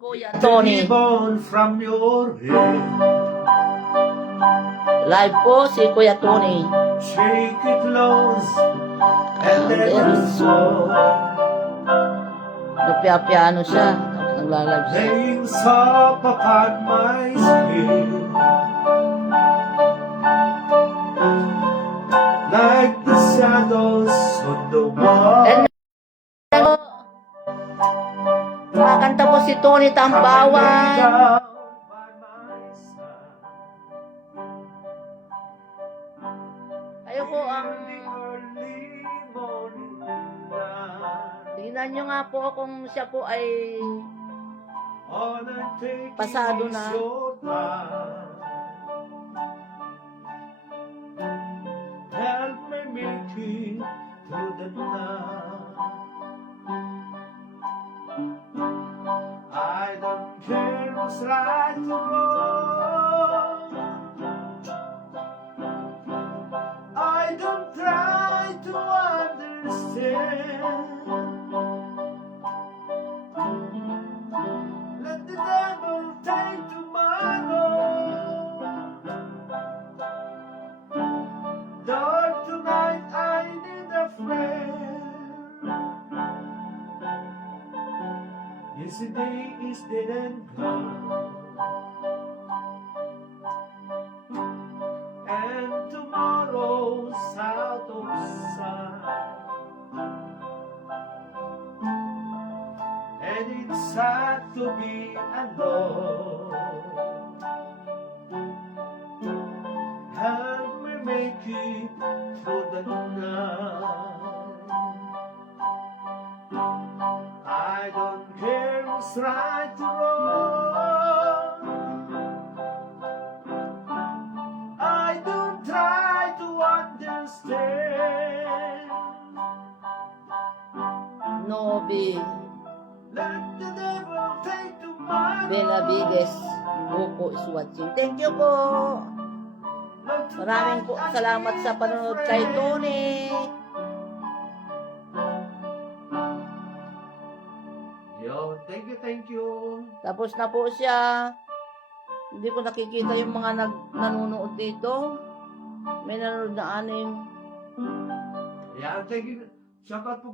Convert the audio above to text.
Kuya Tony. From your head. Live po si Kuya Tony. Shake it loose and let it fall. Nagpiapiano siya. Tapos nagla-live siya. Laying soft upon my skin, like the shadows on the wall. And makakanta po si Tony Tambawan. Kayo po ang... Tingnan nyo nga po kung siya po ay pasado na. Help me make it through the night. I don't care who's right or wrong. I don't try to understand. Let the devil take tomorrow. Dark tonight, I need a friend. Yesterday is dead and gone, and tomorrow's out of sight. And it's sad to be alone. Help me make it through the night. I don't care who's right or wrong. I don't try to understand. Nobi Let the devil take tomorrow. Benavides Buko is watching. Thank you po. Maraming po salamat sa panonood kay Tony. Yo, thank you. Tapos na po siya. Hindi ko nakikita yung mga nanonood dito. May nanonood na 6. Yeah, thank you. Shout out po